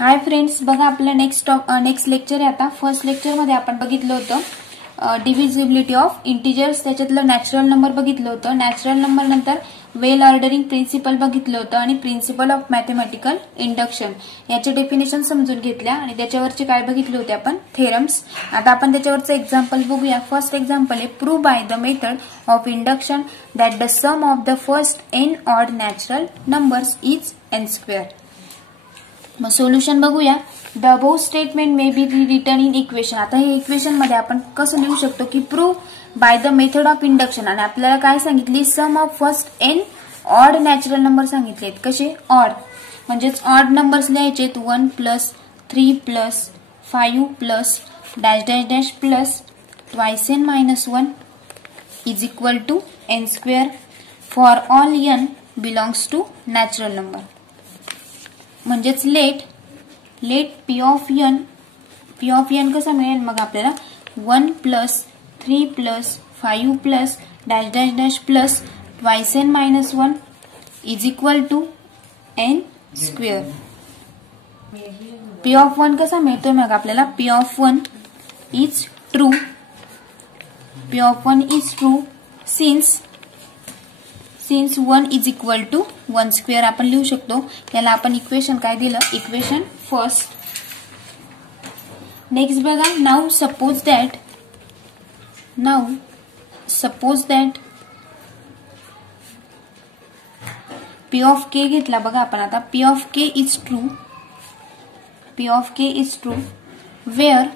Hi friends, बघा आपलं next lecture आहे. आता फर्स्ट लेक्चर मध्ये आपण बघितलं होतं डिव्हिजिबिलिटी ऑफ इंटिजर्स, त्याच्यातलं नॅचरल नंबर बघितलं होतं. नॅचरल नंबर नंतर वेल ऑर्डरिंग प्रिन्सिपल बघितलं होतं आणि प्रिन्सिपल ऑफ मॅथमॅटिकल इंडक्शन याचे डेफिनेशन समजून घेतल्या आणि त्याच्यावरचे काय बघितले होते आपण थेरम्स. आता आपण त्याच्यावरचं एक्झाम्पल बघूया. फर्स्ट एक्झाम्पल आहे prove by the method of induction that the sum of the first n odd natural numbers is n square. मग सोल्युशन बघूया. The above statement may be written in equation. आता हे equation मध्ये आपण कसं लिहू शकतो की prove by the method of induction, आणि आपल्याला काय सांगितली sum of first n odd natural number सांगितलेत. कसे ऑड म्हणजेच ऑड नंबर्स लिहायचे 1 plus 3 plus 5 plus dash dash dash plus twice n minus 1 is equal to n square for all n belongs to natural number. म्हणजेच let P of n कसा मिळेल. मग आपल्याला 1 plus 3 plus 5 plus dash dash dash plus twice n minus 1 is equal to n square. P of 1 कसा मिळतो. मग आपल्याला P of 1 is true. P of 1 is true since 1 is equal to 1 square आपण लिहू शकतो. याला आपण इक्वेशन काय दिलं, इक्वेशन फर्स्ट. नेक्स्ट बघा. Now suppose that P of K घेतला. बघा आपण आता P of K is true where,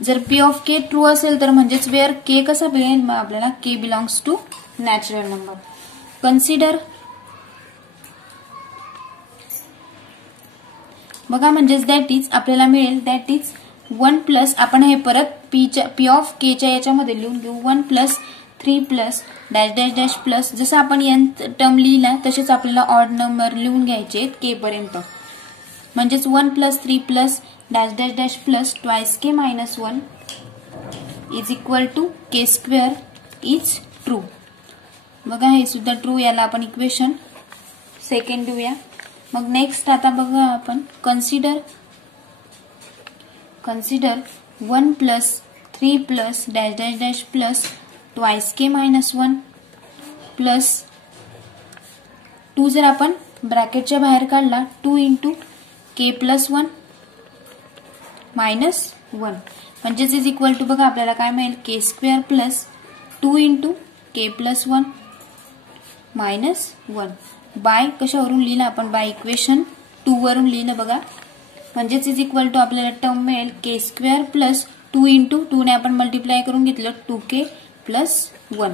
जर पी ऑफ के ट्रू असेल तर म्हणजेच वेअर के कसा मिळेल. मग आपल्याला K belongs to natural number. Consider बघा म्हणजेच दॅट इज आपल्याला मिळेल दॅट इज 1 प्लस, आपण हे परत पी ऑफ के च्या याच्यामध्ये लिहून घेऊ. 1 plus 3 plus dash dash dash plus, जसं आपण n टर्म लिहिला तसेच आपल्याला ऑड नंबर लिहून घ्यायचे के पर्यंत. म्हणजेच 1 plus 3 plus dash dash dash plus twice K minus 1 is equal to K square is true. बघा हे सुद्धा ट्रू. याला आपण इक्वेशन सेकंड देऊया. मग नेक्स्ट आता बघा आपण consider 1 plus 3 plus dash dash dash plus twice K minus 1 plus 2, जर आपण ब्रॅकेटच्या बाहेर काढला 2 इंटू के प्लस 1 मायनस 1 म्हणजेच इज इक्वल टू बघा आपल्याला काय मिळेल के स्क्वेअर प्लस 2 इंटू के प्लस 1 मायनस 1. बाय कशावरून लिहिलं आपण, बाय इक्वेशन 2 वरून लिहिलं बघा. म्हणजेच इज इक्वल टू आपल्याला टर्म मिळेल के स्क्वेअर प्लस 2 इंटू 2 ने आपण मल्टिप्लाय करून घेतलं 2k प्लस 1.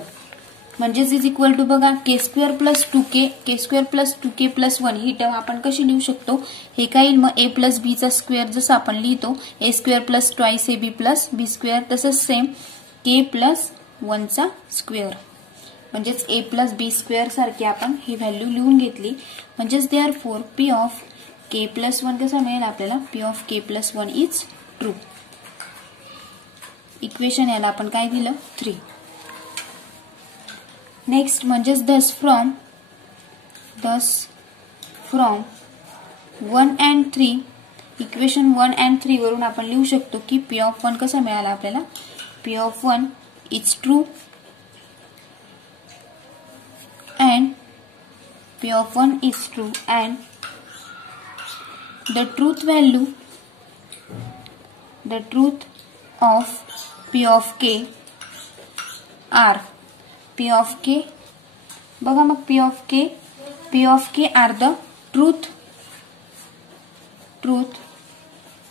म्हणजेच इज इक्वल टू बघा के स्क्वेअर प्लस 2k, के स्क्वेअर प्लस 2k प्लस 1 ही टर्म आपण कशी लिहू शकतो. हे काय येईल मग a प्लस बी चा स्क्वेअर, जसं आपण लिहितो a square plus twice ab plus B square, तसंच सेम k प्लस 1 चा स्क्वेअर. म्हणजेच a प्लस बी स्क्वेअर सारखी आपण ही व्हॅल्यू लिहून घेतली. म्हणजेच therefore P of K plus 1 कसा मिळेल आपल्याला, P of K plus 1 is true. Equation याला आपण काय दिलं 3. नेक्स्ट म्हणजेच thus from 1 and 3 equation 1 and 3 वरून आपण लिहू शकतो की पी ऑफ 1 कसा मिळाला आपल्याला, P of 1 is true and P of 1 is true and the truth of P of K are P of K बघा मग P of K are the truth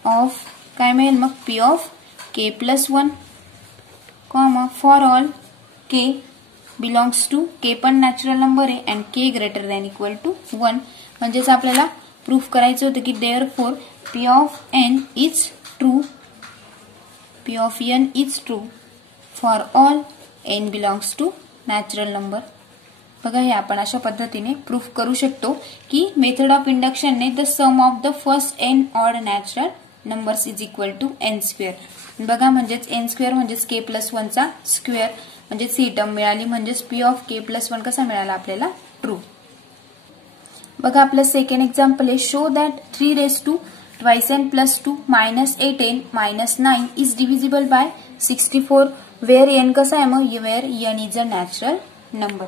of काय मिळेल मग P of K plus 1 comma for all K belongs to, K पण natural number आहे and K greater than equal to 1. म्हणजेच आपल्याला proof करायचं होतं की therefore P of n is true for all n belongs to natural number. बघा हे आपण अशा पद्धतीने प्रूफ करू शकतो की मेथड ऑफ इंडक्शनने the sum of the first n odd natural numbers is equal to n square. बघा म्हणजेच n स्क्वेअर म्हणजेच के प्लस 1 चा स्क्वेअर, म्हणजेच ही टर्म मिळाली. म्हणजेच पी ऑफ के प्लस 1 कसा मिळाला आपल्याला ट्रू. बघा आपलं सेकंड एक्झाम्पल आहे, show that 3 raised to twice n plus 2 minus 8n minus 9 is divisible by 64 where n कसा आहे मग, where n is a natural number.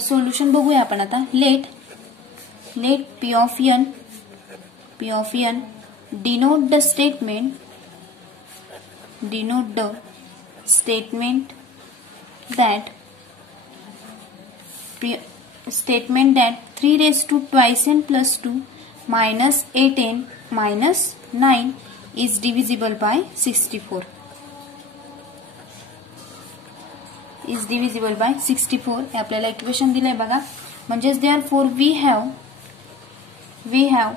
Solution बघूया आपण आता. Let p of n denote the statement that 3 raised to twice n plus 2 minus 8n minus 9 is divisible by 64. is divisible by 64 हे आपल्याला equation दिलंय बघा. म्हणजेच therefore we have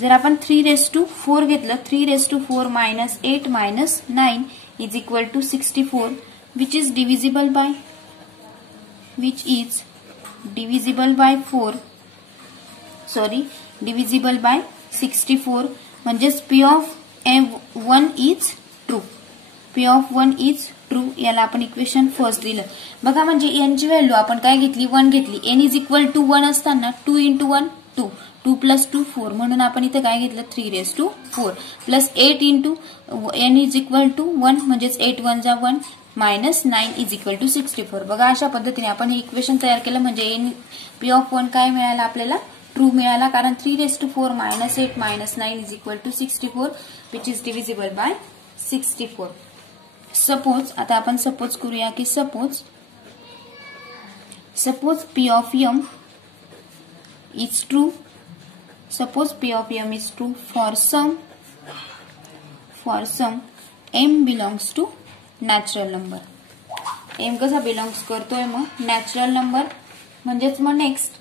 जर आपण 3 raised to 4 घेतलं, 3 raised to 4 minus 8 minus 9 is equal to 64 which is divisible by 64. म्हणजेच p of 1 is true. p of 1 is true. याला आपण इक्वेशन फर्स्ट दिलं बघा. म्हणजे n ची व्हॅल्यू आपण काय घेतली, 1 घेतली. n इज इक्वल टू 1 असताना 2 into 1 2, 2 plus 2 4, म्हणून आपण इथे काय घेतलं 3 raised to 4 प्लस 8 into n is equal to 1, म्हणजेच 8 1 जा 1 मायनस 9 इज इक्वल टू 64. बघा अशा पद्धतीने आपण हे इक्वेशन तयार केलं. म्हणजे p of 1 काय मिळाला आपल्याला, ट्रू मिळाला. कारण 3 raised to 4 minus 8 minus 9 is equal to 64 which is divisible by 64. Suppose आता आपण सपोज करूया की suppose p of m is true. Suppose p of m is true for some m belongs to natural number. m कसा belongs करतोय मग natural number. म्हणजेच मग next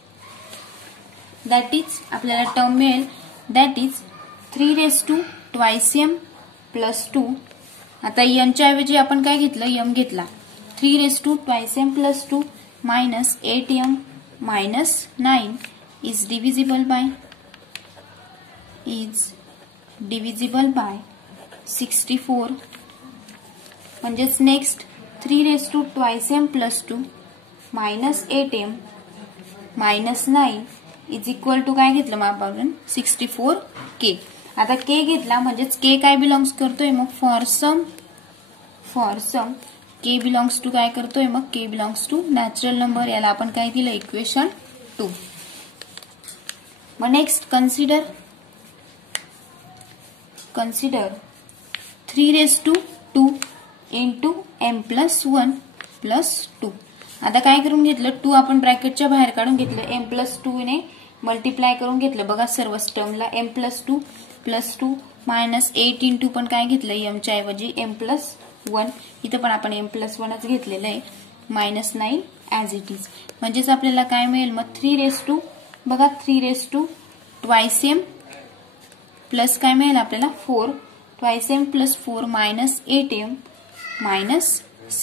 that is आपल्याला टर्म मिळेल that is 3 raised to twice m plus 2. आता n च्या ऐवजी आपण काय घेतलं, m घेतला. 3 raised to twice m plus 2 minus 8m minus 9 is divisible by 64. म्हणजेच next 3 raised to twice m plus 2 minus 8m minus 9 is equal to काय घेतलं मग आपण 64k. आता k घेतला म्हणजेच k काय बिलॉंग्स करतोय मग for some k belongs to काय करतोय मग k belongs to natural number. याला आपण काय दिलं इक्वेशन 2. मग next consider 3 raised to 2 into m plus 1 plus 2. आता काय करून घेतलं, 2 आपण ब्रॅकेटच्या बाहेर काढून घेतलं, m plus 2 ने मल्टिप्लाय करून घेतलं. बघा सर्व टर्मला m plus 2 plus 2 minus 8 into पण काय घेतलं m च्या ऐवजी m plus 1. इथं पण आपण m plus 1च घेतलेलं आहे. Minus 9 as it is. म्हणजेच आपल्याला काय मिळेल मग 3 raised to बघा 3 raised to twice m plus काय मिळेल आपल्याला 4 twice m plus 4 minus 8m minus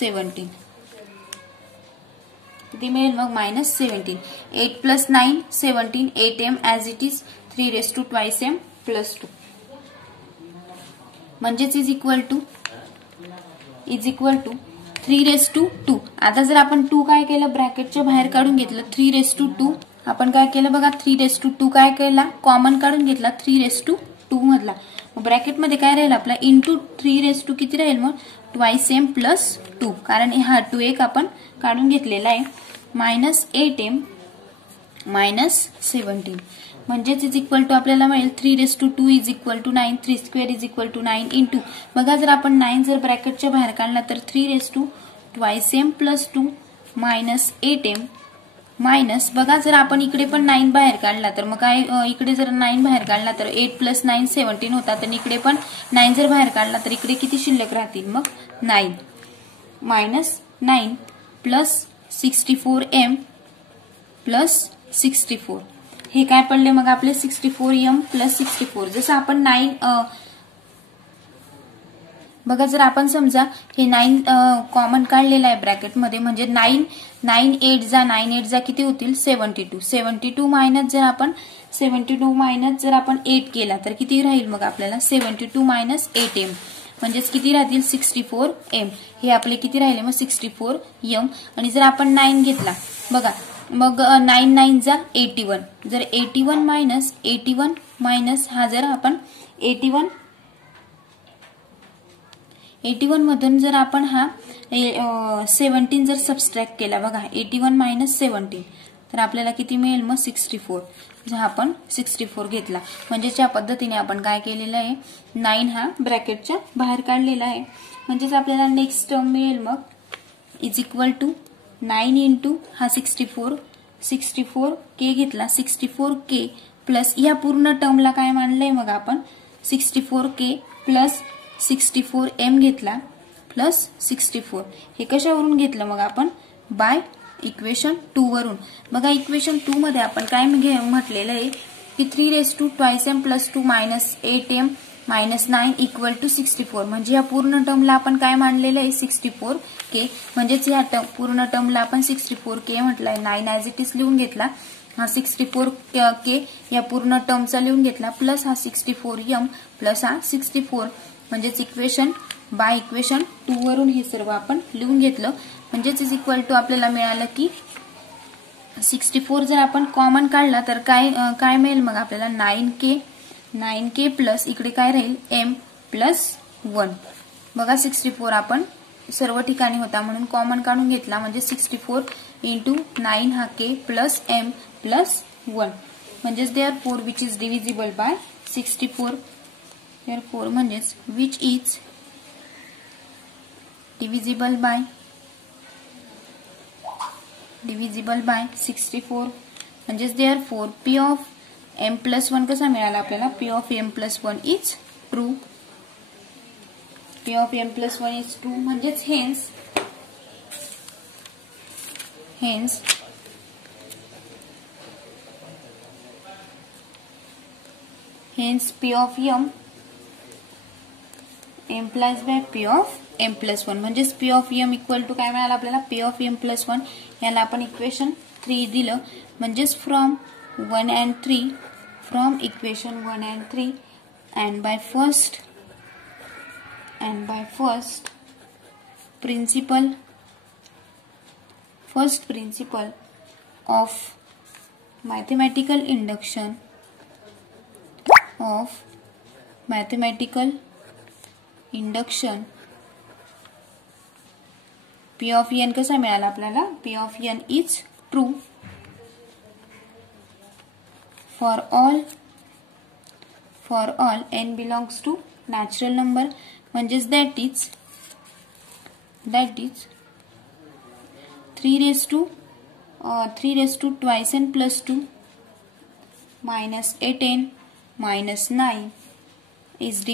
17. किती मिळेल मग minus 17. 8 plus 9 17 8m as it is 3 raised to twice m plus 2. म्हणजेच is equal to 3 raised to 2. आता जर आपण 2 काय केलं ब्रॅकेटच्या बाहेर काढून घेतलं 3 raised to 2. आपण काय केलं बघा 3 raised to 2 काय केला कॉमन काढून घेतला 3 raised to 2 मधला. ब्रॅकेट मध्ये काय राहील आपला इंटू 3 raised to किती राहील मग ट्वाइस m प्लस 2 कारण हा 2 एक आपण काढून घेतलेला आहे मायनस 8m मायनस 17. म्हणजेच इज इक्वल टू आपल्याला मिळेल 3 raised to 2 is equal to 9. 3 square is equal to 9 into बघा जर आपण 9 जर ब्रॅकेटच्या बाहेर काढला तर 3 raised to twice m plus 2 minus 8m minus बघा जर आपण इकडे पण 9 बाहेर काढला तर मग काय इकडे जर 9 बाहेर काढला तर 8 प्लस 9 17 होता. तर इकडे पण 9 जर बाहेर काढला तर इकडे किती शिल्लक राहतील मग 9 मायनस 9 प्लस 64m प्लस 64. हे काय पडले मग आपले 64m प्लस 64. जसं आपण 9 बघा जर आपण समजा हे 9 कॉमन काढलेलं आहे ब्रॅकेट मध्ये म्हणजे 9 8 जा किती होतील 72 मायनस जर आपण 72 मायनस जर आपण 8 केला तर किती राहील मग आपल्याला 72 मायनस 8m म्हणजेच किती राहतील 64m. हे आपले किती राहिले मग 64m. आणि जर आपण 9 घेतला बघा मग 9 9 जा 81. जर 81 मायनस हा जर आपण 81 मधून जर आपण हा 17 जर सबस्ट्रॅक्ट केला बघा 81 मायनस 17 तर आपल्याला किती मिळेल मग 64. जर आपण 64 घेतला म्हणजेच या पद्धतीने आपण काय केलेलं आहे 9 हा ब्रॅकेटच्या बाहेर काढलेला आहे. म्हणजेच आपल्याला नेक्स्ट टर्म मिळेल मग इज इक्वल टू 9 इंटू हा 64 के घेतला 64k प्लस या पूर्ण टर्मला काय मानलंय मग आपण 64k प्लस 64m घेतला प्लस 64 हे कशावरून घेतलं मग आपण बाय इक्वेशन 2 वरून. बघा इक्वेशन 2 मध्ये आपण काय म्हटलेलं आहे की 3^2m + 2 -8m - 9 = 64 म्हणजे या पूर्ण टर्मला आपण काय मानलेलं आहे 64k म्हणजेच या पूर्ण टर्मला आपण 64k म्हटलंय 9 ॲज इट इज लिहून घेतला हा 64k या पूर्ण टर्मचा लिहून घेतला प्लस हा 64m प्लस हा 64 म्हणजेच इक्वेशन 2 वरून हे सर्व आपण लिहून घेतलं म्हणजेच इज इक्वल टू आपल्याला मिळालं की 64 जर आपण कॉमन काढला तर काय मिळेल मग आपल्याला 9k प्लस इकडे काय राहील m + 1. बघा 64 आपण सर्व ठिकाणी होता म्हणून कॉमन काढून घेतला म्हणजे 64 इंटू 9 हा k प्लस m प्लस 1 म्हणजेच therefore which is divisible by 64 therefore म्हणजेच विच इज divisible by 64 म्हणजेच देअरफॉर p ऑफ m + 1 कसा मिळाला आपल्याला p of m + 1 is true. p of m + 1 is true म्हणजेच hence p of m implies by p of m + 1 म्हणजेच p of m equal to काय मिळालं आपल्याला p of m + 1 याला आपण इक्वेशन 3 दिलं म्हणजेच from equation 1 and 3 and by first principle of mathematical induction p of n कसा मिळाला आपल्याला p of n is true for all n belongs to natural number म्हणजेच that is 3^2n + 2 -8n - 9 is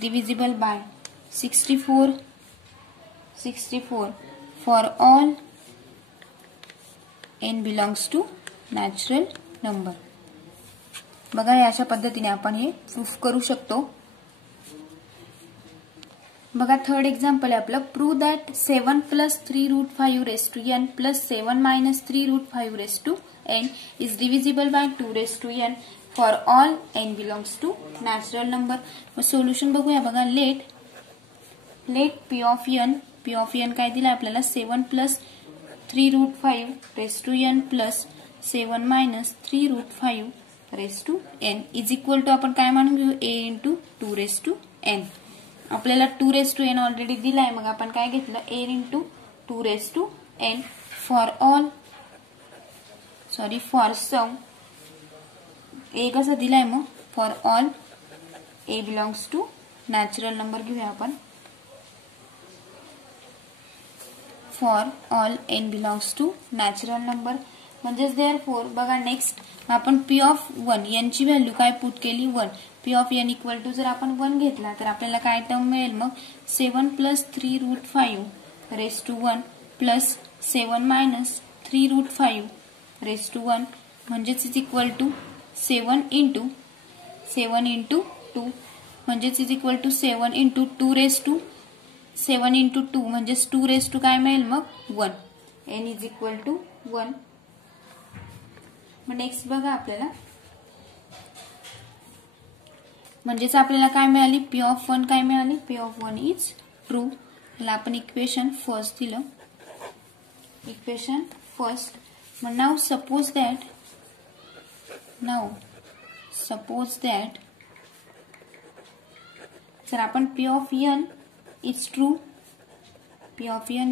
divisible by 64 for all n belongs to natural number. बघा या अशा पद्धतीने आपण हे प्रूफ करू शकतो. बघा थर्ड एक्झाम्पल आहे आपलं prove that 7 + 3√5n + 7 - 3√5n is divisible by 2n for all n belongs to natural number. Solution बघूया. बघा लेट p of n काय दिलं आपल्याला 7 + 3√5n + 7 - 3√5n is equal to आपण काय मानून घेऊ a × 2n. आपल्याला 2n ऑलरेडी दिलाय मग आपण काय घेतलं a × 2n for sum a कसा दिलाय मग for all a belongs to natural number घेऊया आपण for all n belongs to natural number म्हणजेच देअरफॉर बघा नेक्स्ट आपण p ऑफ 1 यांची व्हॅल्यू काय पुट केली 1 p of n equal to जर आपण 1 घेतला तर आपल्याला काय टर्म मिळेल मग 7 + 3√5 ⁻1 + 7 - 3√5 म्हणजेच इज इक्वल टू 7 × 2 म्हणजेच इज इक्वल टू 7 × 2 म्हणजेच 2 काय मिळेल मग 1 n इज इक्वल टू 1. मग नेक्स्ट बघा आपल्याला म्हणजेच आपल्याला काय मिळाली p ऑफ 1 काय मिळाली p ऑफ 1 इज ट्रू याला आपण इक्वेशन फर्स्ट दिलं. Equation first. मग नाव सपोज दॅट जर आपण P of n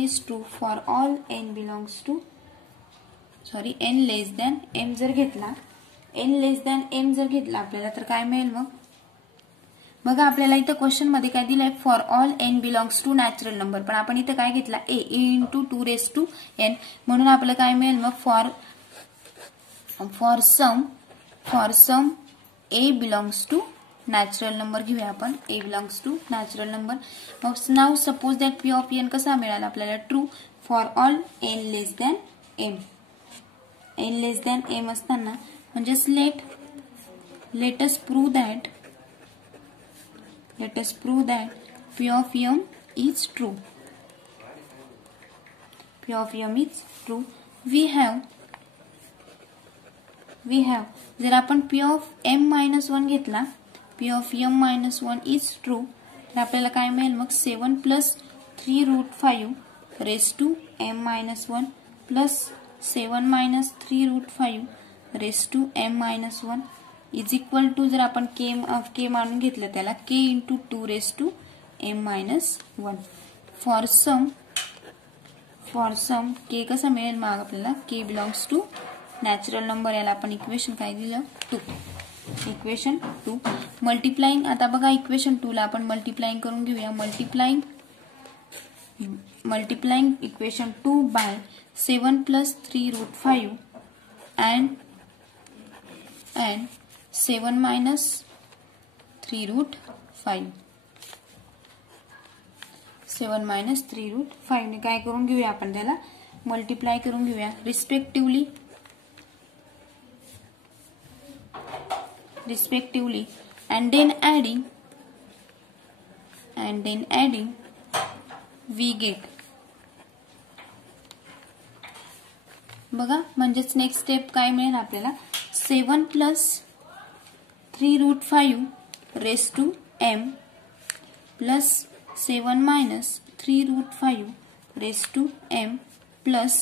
is true for all n belongs to n less than m जर घेतला आपल्याला तर काय मिळेल मग बघा. आपल्याला इथं क्वेश्चन मध्ये काय दिलंय for all n belongs to natural number, पण आपण इथं काय घेतला a into 2 raised to n. म्हणून आपल्याला काय मिळेल मग for sum a belongs to natural number घेऊया आपण. a belongs to natural number. मग now suppose that P of n कसा मिळाला आपल्याला true for all n less than m असताना म्हणजेच let us prove that P of m is true. We have जर आपण P of m minus 1 घेतला P of m minus 1 is true तर आपल्याला काय मिळेल मग 7 plus 3 root 5 raised to m minus 1 plus 7 minus 3 root 5 raised to m minus 1 is equal to जर आपण k मानून घेतलं त्याला k into 2 raised to m minus 1. फॉर सम k कसा मिळेल मग आपल्याला k belongs to natural number. याला आपण इक्वेशन काय दिलं 2. Equation 2 multiplying. आता बघा इक्वेशन 2 ला आपण मल्टिप्लाइंग करून घेऊया. Multiplying equation 2 by 7 plus 3 root 5 and 7 minus 3 root 5. 7 minus 3 root 5 ने काय करून घेऊया आपण त्याला मल्टिप्लाय करून घेऊया respectively and then adding we get. बघा म्हणजेच नेक्स्ट स्टेप काय मिळेल आपल्याला 7 plus 3 root 5 raised to m plus 7 minus 3 root 5 raised to m plus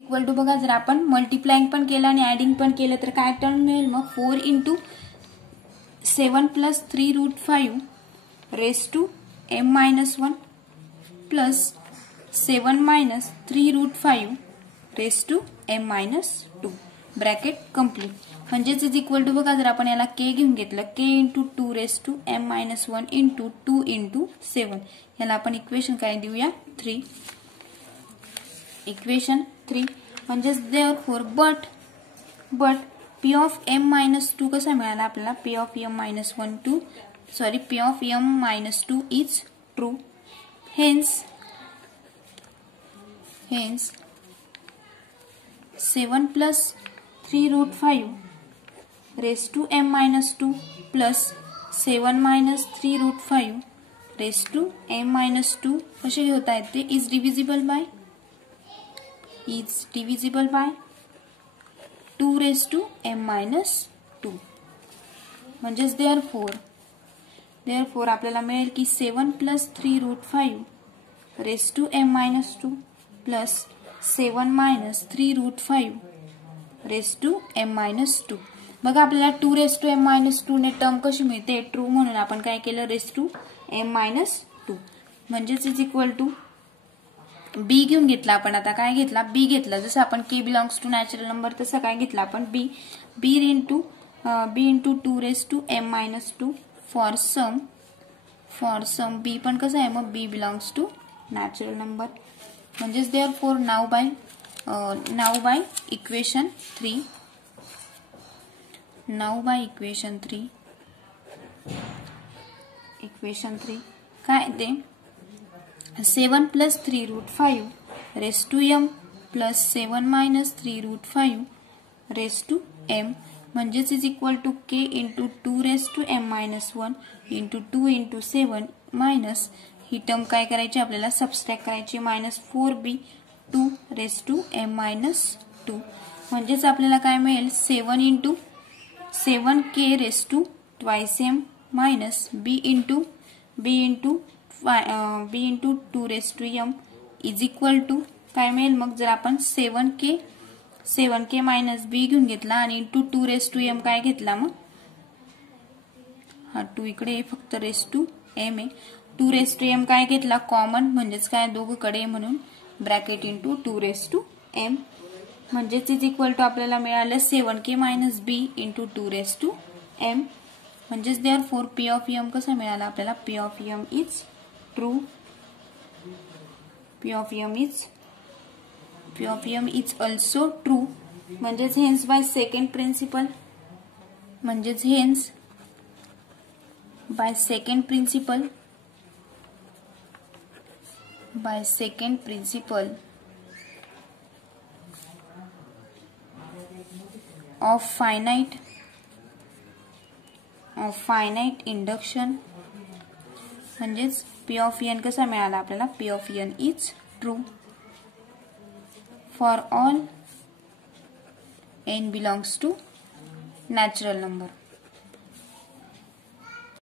equal to बघा जर आपण मल्टिप्लाइंग पण केलं आणि ऍडिंग पण केलं तर काय टर्म मिळेल मग 4 into 7 plus 3 root 5 raised to m minus 1 plus 7 minus 3 root 5 raised to m minus 2 bracket complete. म्हणजेच इज इक्वल टू बघा जर आपण याला k घेऊन घेतलं k into 2 raised to m minus 1 into 2 into 7 याला आपण इक्वेशन काय देऊया 3. इक्वेशन 3 म्हणजेच therefore but P of m minus 2 कसा मिळाला आपल्याला P of m minus 2 is true. Hence 7 plus 3 root 5 raised to m minus 2 plus 7 minus 3 root 5 raised to m minus 2 कसे होता है ते is divisible by 2 raised to m minus 2. म्हणजेच therefore आपल्याला मिळेल की 7 plus 3 root 5 raised to m minus 2 plus 7 minus 3 root 5 raised to m minus 2. बघा आपल्याला 2 raised to m minus 2 ने टर्म कशी मिळते ट्रू म्हणून आपण काय केलं raised to m minus 2 म्हणजेच इज इक्वल टू बी घेऊन घेतला आपण. आता काय घेतला बी घेतला जसं आपण k belongs to natural number तसं काय घेतला आपण B into 2 raised to m minus 2 for sum B पण कसं आहे मग B belongs to natural number. म्हणजेच देअरफॉर नाव बाय इक्वेशन 3 काय ते 7 plus 3 root 5 raised to m plus 7 minus 3 root 5 raised to m म्हणजेच is equal to k into 2 raised to m minus 1 into 2 into 7 minus he term काय करायची आपल्याला subtract करायची -4b 2 raised to m minus 2 म्हणजेच आपल्याला काय मिळेल 7 into 7k raised to twice m minus b into B into 2m is equal to काय मिळेल मग जर आपण 7k मायनस बी घेऊन घेतला आणि इंटू 2m काय घेतला मग हा 2 इकडे फक्त रेस टू एम आहे 2m काय घेतला कॉमन म्हणजेच काय दोघीकडे म्हणून ब्रॅकेट इंटू 2m म्हणजेच इज इक्वल टू आपल्याला मिळालं 7k मायनस बी इंटू 2m म्हणजेच देअरफॉर पी ऑफ एम कसं मिळालं आपल्याला P of M is true P of M is also true म्हणजेच हेन्स बाय सेकंड प्रिन्सिपल म्हणजेच hence by second principle of finite induction म्हणजेच P of N कसा मिळाला आपल्याला P of N is true for all n belongs to natural number